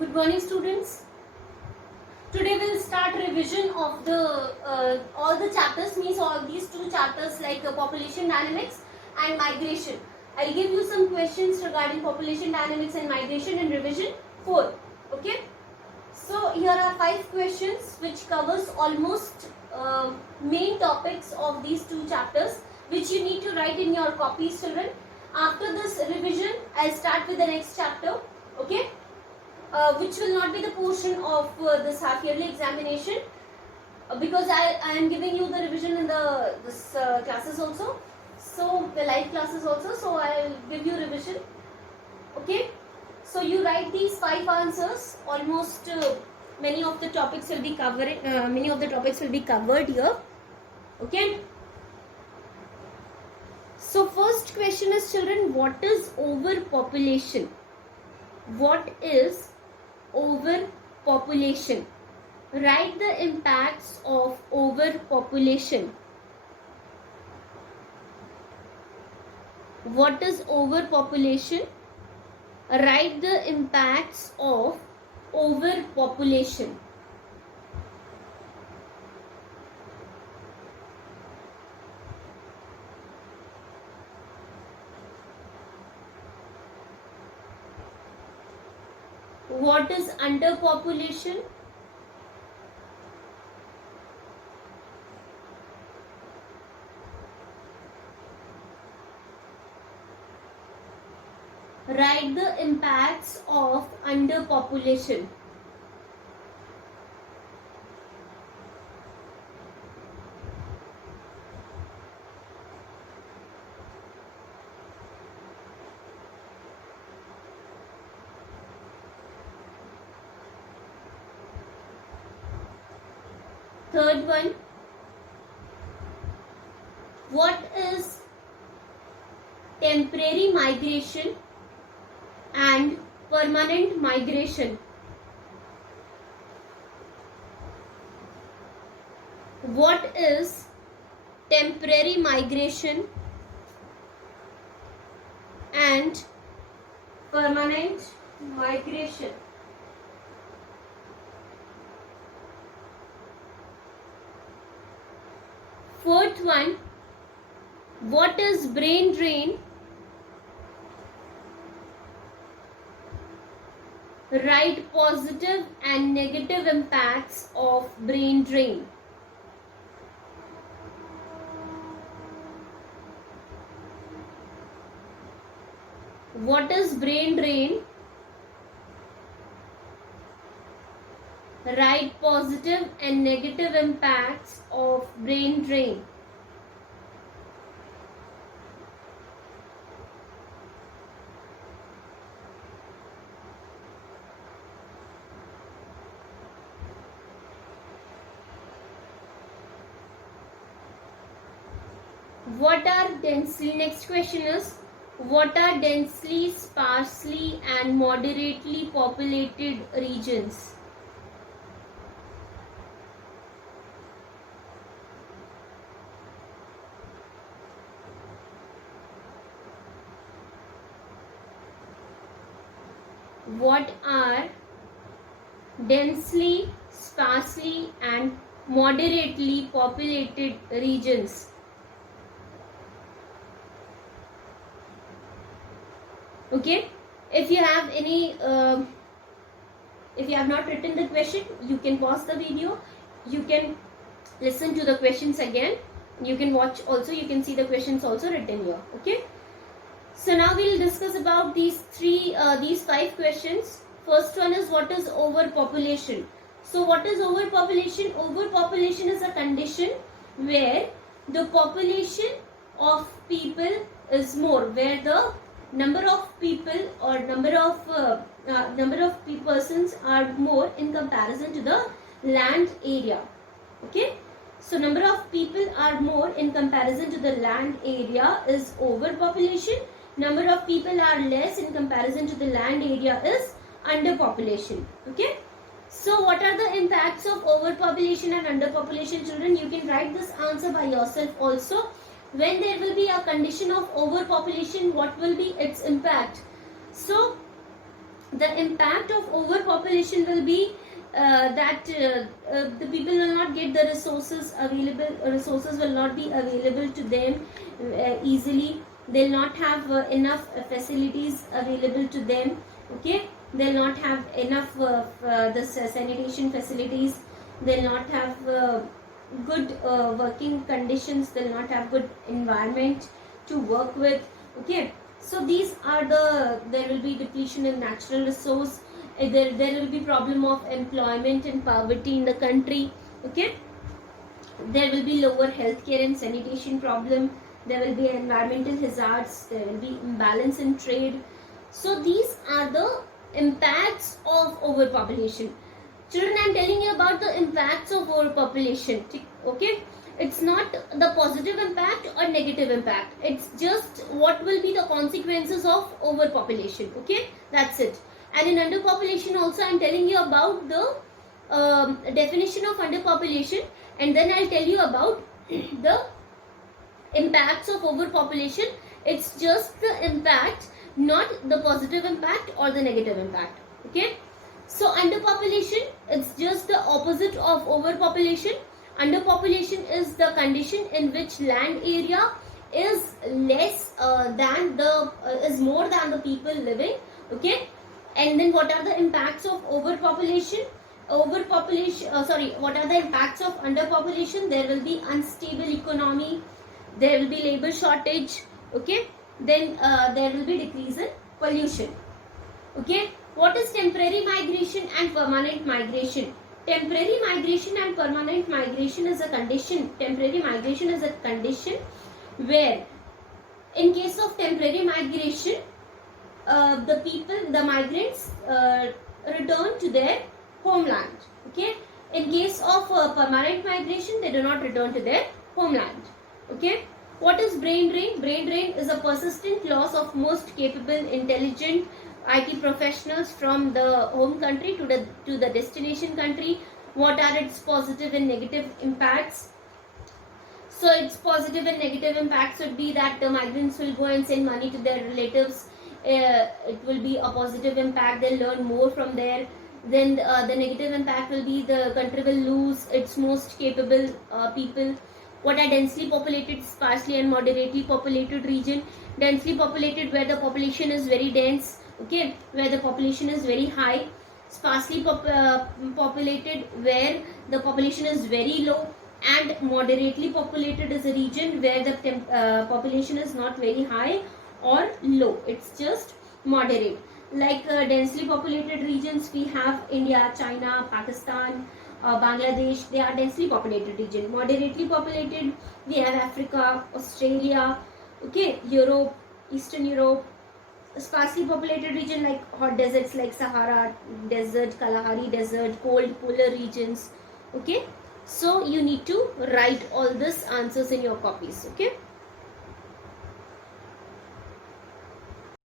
Good morning, students. Today we'll start revision of the all the chapters, means all these two chapters like population dynamics and migration. I'll give you some questions regarding population dynamics and migration in revision 4. Okay. So here are 5 questions which covers almost main topics of these two chapters, which you need to write in your copies, children. After this revision, I'll start with the next chapter. Okay. Which will not be the portion of this half yearly examination, because I am giving you the revision in this classes also, so the live classes also, so I will give you revision. Okay, so you write these 5 answers. Almost many of the topics will be covered here. Okay, so first question is, children, what is overpopulation? What is overpopulation? Write the impacts of overpopulation. What is overpopulation? Write the impacts of overpopulation. What is underpopulation? Write the impacts of underpopulation. Third one, what is temporary migration and permanent migration? What is temporary migration and permanent migration? Fourth one, what is brain drain? Write positive and negative impacts of brain drain. What is brain drain? Write positive and negative impacts of brain drain. What are densely, next question is, what are densely, sparsely and moderately populated regions? What are densely, sparsely and moderately populated regions? Okay, if you have any if you have not written the question, you can pause the video, you can listen to the questions again, you can watch also, you can see the questions also written here. Okay, so now we'll discuss about these 5 questions. First one is, what is overpopulation? So what is overpopulation? Overpopulation is a condition where the population of people is more, where the number of people or number of persons are more in comparison to the land area. Okay, so number of people are more in comparison to the land area is overpopulation. Number of people are less in comparison to the land area is underpopulation. Okay, so what are the impacts of overpopulation and underpopulation, children? You can write this answer by yourself also. When there will be a condition of overpopulation, what will be its impact? So the impact of overpopulation will be that the people will not get the resources available, resources will not be available to them easily. They'll not have enough facilities available to them. Okay, they'll not have enough the sanitation facilities, they'll not have good working conditions, they'll not have good environment to work with. Okay, so these are there will be depletion in natural resource, there will be problem of employment and poverty in the country. Okay, there will be lower healthcare and sanitation problem, there will be environmental hazards, there will be imbalance in trade. So these are the impacts of overpopulation. Children, I'm telling you about the impacts of overpopulation. Okay, it's not the positive impact or negative impact, it's just what will be the consequences of overpopulation. Okay, that's it. And in underpopulation also, I'm telling you about the definition of underpopulation, and then I'll tell you about the impacts of overpopulation. It's just the impact, not the positive impact or the negative impact. Okay, so underpopulation, it's just the opposite of overpopulation. Underpopulation is the condition in which land area is less than the is more than the people living. Okay, and then what are the impacts of overpopulation? What are the impacts of underpopulation? There will be unstable economy, there will be labor shortage. Okay, then there will be decrease in pollution. Okay, what is temporary migration and permanent migration? Temporary migration and permanent migration is a condition. Temporary migration is a condition where, in case of temporary migration, the migrants return to their homeland. Okay, in case of permanent migration, they do not return to their homeland. Okay, what is brain drain? Brain drain is a persistent loss of most capable, intelligent IT professionals from the home country to the destination country. What are its positive and negative impacts? So its positive and negative impacts would be that the migrants will go and send money to their relatives. It will be a positive impact, they'll learn more from there. Then the negative impact will be the country will lose its most capable people. What are densely populated, sparsely and moderately populated region? Densely populated, where the population is very dense. Okay, where the population is very high. Sparsely populated, where the population is very low. And moderately populated is a region where the population is not very high or low, it's just moderate. Like densely populated regions, we have India, China, Pakistan, Bangladesh, they are densely populated region. Moderately populated, we have Africa, Australia, okay, Europe, Eastern Europe. Sparsely populated region like hot deserts like Sahara Desert, Kalahari Desert, cold polar regions. Okay, so you need to write all these answers in your copies. Okay.